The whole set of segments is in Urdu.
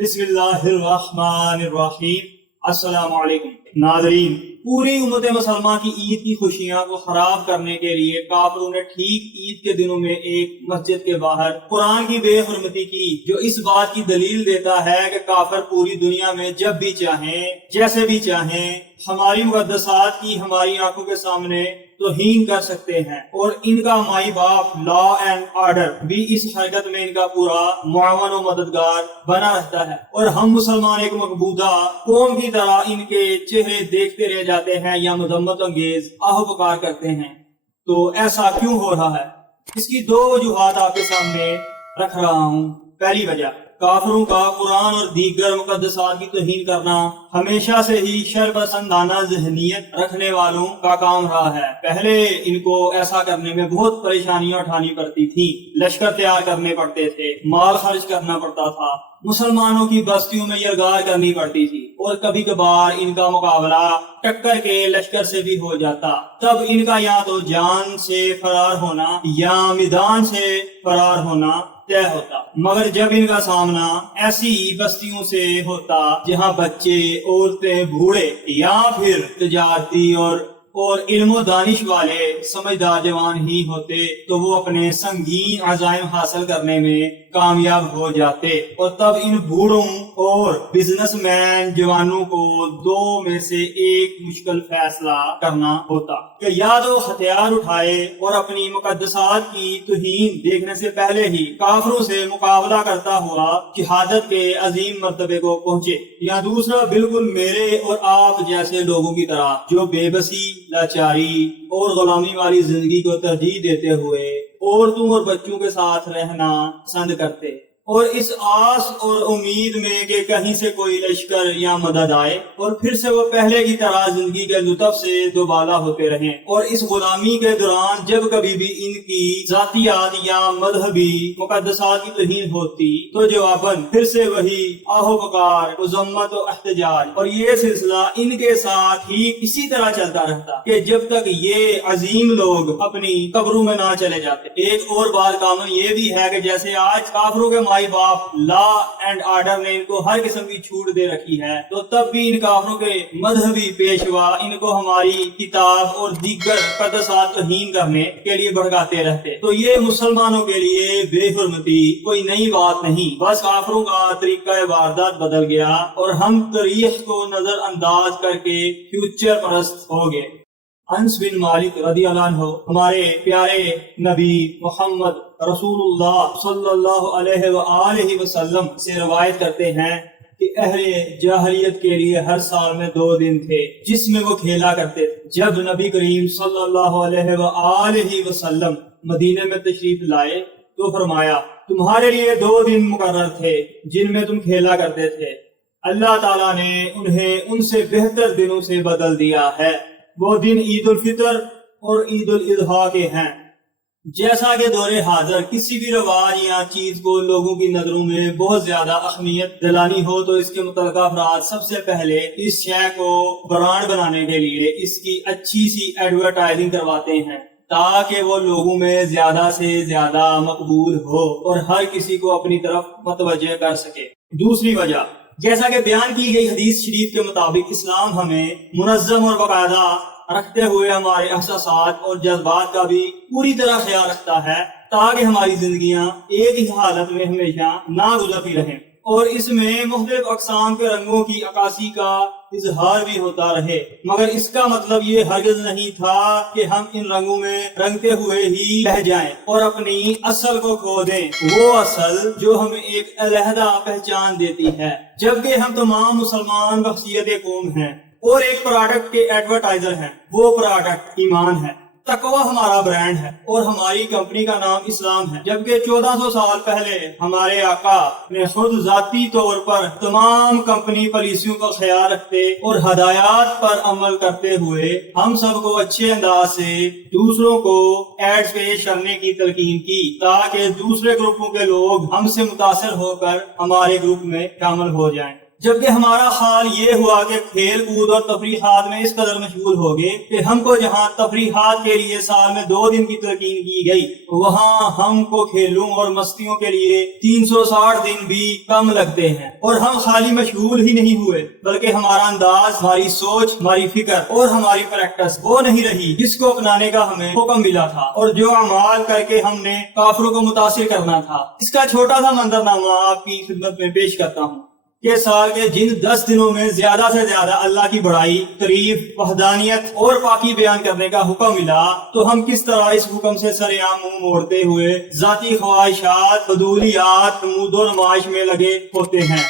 بسم اللہ الرحمن الرحیم۔ السلام علیکم ناظرین، پوری امت مسلمہ کی عید کی خوشیاں کو خراب کرنے کے لیے کافروں نے ٹھیک عید کے دنوں میں ایک مسجد کے باہر قرآن کی بے حرمتی کی، جو اس بات کی دلیل دیتا ہے کہ کافر پوری دنیا میں جب بھی چاہیں جیسے بھی چاہیں ہماری مقدسات کی ہماری آنکھوں کے سامنے توہین کر سکتے ہیں، اور ان کا مائی باپ لا اینڈ آرڈر بھی اس حرکت میں ان کا پورا معاون و مددگار بنا رہتا ہے، اور ہم مسلمان ایک مقبوضہ قوم کی طرح ان کے چہرے دیکھتے رہ جاتے ہیں یا مذمت انگیز آہ پکار کرتے ہیں۔ تو ایسا کیوں ہو رہا ہے؟ اس کی دو وجوہات آپ کے سامنے رکھ رہا ہوں۔ پہلی وجہ، کافروں کا قرآن اور دیگر مقدسات کی توہین کرنا ہمیشہ سے ہی شر پسندانہ ذہنیت رکھنے والوں کا کام رہا ہے۔ پہلے ان کو ایسا کرنے میں بہت پریشانیاں اٹھانی پڑتی تھی، لشکر تیار کرنے پڑتے تھے، مال خرچ کرنا پڑتا تھا، مسلمانوں کی بستیوں میں یلغار کرنی پڑتی تھی، اور کبھی کبھار ان کا مقابلہ ٹکر کے لشکر سے بھی ہو جاتا۔ تب ان کا یا تو جان سے فرار ہونا یا میدان سے فرار ہونا طے ہوتا، مگر جب ان کا سامنا ایسی بستیوں سے ہوتا جہاں بچے، عورتیں، بوڑھے یا پھر تجارتی اور علم و دانش والے سمجھدار جوان ہی ہوتے، تو وہ اپنے سنگین عزائم حاصل کرنے میں کامیاب ہو جاتے، اور تب ان بوڑھوں اور بزنس مین جوانوں کو دو میں سے ایک مشکل فیصلہ کرنا ہوتا کہ یا تو ہتھیار اٹھائے اور اپنی مقدسات کی توہین دیکھنے سے پہلے ہی کافروں سے مقابلہ کرتا ہوا شہادت کے عظیم مرتبے کو پہنچے، یا دوسرا بالکل میرے اور آپ جیسے لوگوں کی طرح جو بے بسی، لاچاری اور غلامی والی زندگی کو ترجیح دیتے ہوئے عورتوں اور بچوں کے ساتھ رہنا پسند کرتے، اور اس آس اور امید میں کہ کہیں سے کوئی لشکر یا مدد آئے اور پھر سے وہ پہلے کی طرح زندگی کے لطف سے دوبالا ہوتے رہیں۔ اور اس غلامی کے دوران جب کبھی بھی ان کی ذاتیات یا مذہبی مقدسات کی توہین ہوتی تو جواباً پھر سے وہی آہ و پکار، مذمت و احتجاج، اور یہ سلسلہ ان کے ساتھ ہی اسی طرح چلتا رہتا کہ جب تک یہ عظیم لوگ اپنی قبروں میں نہ چلے جاتے۔ ایک اور بات کامن یہ بھی ہے کہ جیسے آج کافروں کے مائی باپ لا اینڈ آرڈر نے ان کو ہر قسم کی چھوٹ دے رکھی ہے، تو تب بھی ان کافروں کے مذہبی پیشوا ان کو ہماری کتاب اور دیگر مقدسات توہین کرنے کے لیے بھڑکاتے رہتے۔ تو یہ مسلمانوں کے لیے بے حرمتی کوئی نئی بات نہیں، بس کافروں کا طریقہ واردات بدل گیا اور ہم تاریخ کو نظر انداز کر کے فیوچر پرست ہو گئے۔ انس بن مالک رضی اللہ عنہ ہمارے پیارے نبی محمد رسول اللہ صلی اللہ علیہ وآلہ وسلم سے روایت کرتے ہیں کہ اہل جاہلیت کے لیے ہر سال میں 2 دن تھے جس میں وہ کھیلا کرتے تھے۔ جب نبی کریم صلی اللہ علیہ وآلہ وسلم مدینے میں تشریف لائے تو فرمایا، تمہارے لیے 2 دن مقرر تھے جن میں تم کھیلا کرتے تھے، اللہ تعالیٰ نے انہیں ان سے بہتر دنوں سے بدل دیا ہے۔ وہ دن عید الفطر اور عید الاضحیٰ کے ہیں۔ جیسا کہ دور حاضر کسی بھی رواج یا چیز کو لوگوں کی نظروں میں بہت زیادہ اہمیت دلانی ہو تو اس کے متعلقہ افراد سب سے پہلے اس شے کو برانڈ بنانے کے لیے اس کی اچھی سی ایڈورٹائزنگ کرواتے ہیں تاکہ وہ لوگوں میں زیادہ سے زیادہ مقبول ہو اور ہر کسی کو اپنی طرف متوجہ کر سکے۔ دوسری وجہ، جیسا کہ بیان کی گئی حدیث شریف کے مطابق اسلام ہمیں منظم اور باقاعدہ رکھتے ہوئے ہمارے احساسات اور جذبات کا بھی پوری طرح خیال رکھتا ہے تاکہ ہماری زندگیاں ایک ہی حالت میں ہمیشہ نہ گزرتی رہیں، اور اس میں مختلف اقسام کے رنگوں کی عکاسی کا اظہار بھی ہوتا رہے، مگر اس کا مطلب یہ ہرگز نہیں تھا کہ ہم ان رنگوں میں رنگتے ہوئے ہی رہ جائیں اور اپنی اصل کو کھو دیں، وہ اصل جو ہمیں ایک علیحدہ پہچان دیتی ہے۔ جبکہ ہم تمام مسلمان بخشیت قوم ہیں اور ایک پروڈکٹ کے ایڈورٹائزر ہیں، وہ پروڈکٹ ایمان ہے۔ تقوی ہمارا برانڈ ہے اور ہماری کمپنی کا نام اسلام ہے، جبکہ 1400 سال پہلے ہمارے آقا نے خود ذاتی طور پر تمام کمپنی پالیسیوں کا خیال رکھتے اور ہدایات پر عمل کرتے ہوئے ہم سب کو اچھے انداز سے دوسروں کو ایڈز پیش کرنے کی تلقین کی تاکہ دوسرے گروپوں کے لوگ ہم سے متاثر ہو کر ہمارے گروپ میں شامل ہو جائیں۔ جبکہ ہمارا حال یہ ہوا کہ کھیل کود اور تفریحات میں اس قدر مشغول ہو گئے کہ ہم کو جہاں تفریحات کے لیے سال میں 2 دن کی تلقین کی گئی، وہاں ہم کو کھیلوں اور مستیوں کے لیے 360 دن بھی کم لگتے ہیں۔ اور ہم خالی مشغول ہی نہیں ہوئے بلکہ ہمارا انداز، ہماری سوچ، ہماری فکر اور ہماری پریکٹس وہ نہیں رہی جس کو اپنانے کا ہمیں حکم ملا تھا اور جو اعمال کر کے ہم نے کافروں کو متاثر کرنا تھا۔ اس کا چھوٹا سا منظرنامہ آپ کی خدمت میں پیش کرتا ہوں کہ سال کے جن 10 دنوں میں زیادہ سے زیادہ اللہ کی بڑائی، تعریف، وحدانیت اور پاکی بیان کرنے کا حکم ملا، تو ہم کس طرح اس حکم سے سرعام منہ موڑتے ہوئے ذاتی خواہشات، فضولیات، نمود و نمائش میں لگے ہوتے ہیں۔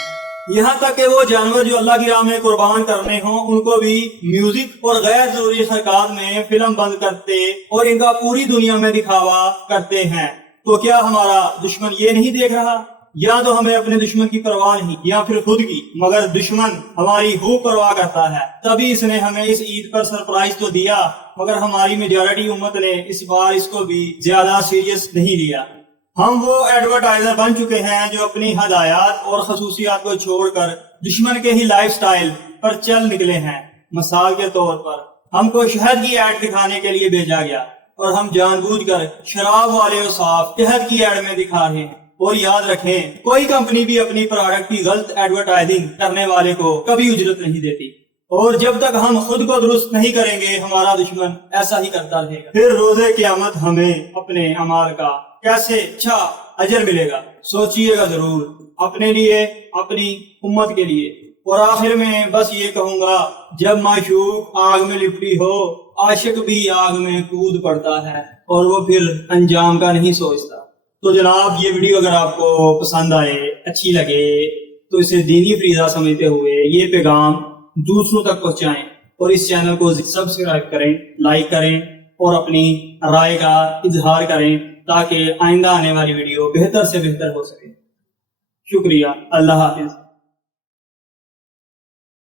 یہاں تک کہ وہ جانور جو اللہ کی راہ میں قربان کرنے ہوں ان کو بھی میوزک اور غیر ضروری حرکات میں فلم بند کرتے اور ان کا پوری دنیا میں دکھاوا کرتے ہیں۔ تو کیا ہمارا دشمن یہ نہیں دیکھ رہا؟ یا تو ہمیں اپنے دشمن کی پرواہ نہیں یا پھر خود کی، مگر دشمن ہماری خوب پرواہ کرتا ہے۔ تبھی اس نے ہمیں اس عید پر سرپرائز تو دیا، مگر ہماری میجارٹی امت نے اس بار اس کو بھی زیادہ سیریس نہیں لیا۔ ہم وہ ایڈورٹائزر بن چکے ہیں جو اپنی ہدایات اور خصوصیات کو چھوڑ کر دشمن کے ہی لائف سٹائل پر چل نکلے ہیں۔ مثال کے طور پر ہم کو شہد کی ایڈ دکھانے کے لیے بھیجا گیا اور ہم جان بوجھ کر شراب والے صاف شہد کی ایڈ میں دکھا رہے ہیں۔ اور یاد رکھیں، کوئی کمپنی بھی اپنی پروڈکٹ کی غلط ایڈورٹائزنگ کرنے والے کو کبھی اجرت نہیں دیتی، اور جب تک ہم خود کو درست نہیں کریں گے ہمارا دشمن ایسا ہی کرتا رہے گا۔ پھر روز قیامت ہمیں اپنے اعمال کا کیسے اچھا اجر ملے گا، سوچئے گا ضرور، اپنے لیے، اپنی امت کے لیے۔ اور آخر میں بس یہ کہوں گا، جب معشوق آگ میں لپٹی ہو، عاشق بھی آگ میں کود پڑتا ہے اور وہ پھر انجام کا نہیں سوچتا۔ تو جناب، یہ ویڈیو اگر آپ کو پسند آئے، اچھی لگے، تو اسے دینی فریضہ سمجھتے ہوئے یہ پیغام دوسروں تک پہنچائیں اور اس چینل کو سبسکرائب کریں، لائک کریں اور اپنی رائے کا اظہار کریں تاکہ آئندہ آنے والی ویڈیو بہتر سے بہتر ہو سکے۔ شکریہ، اللہ حافظ۔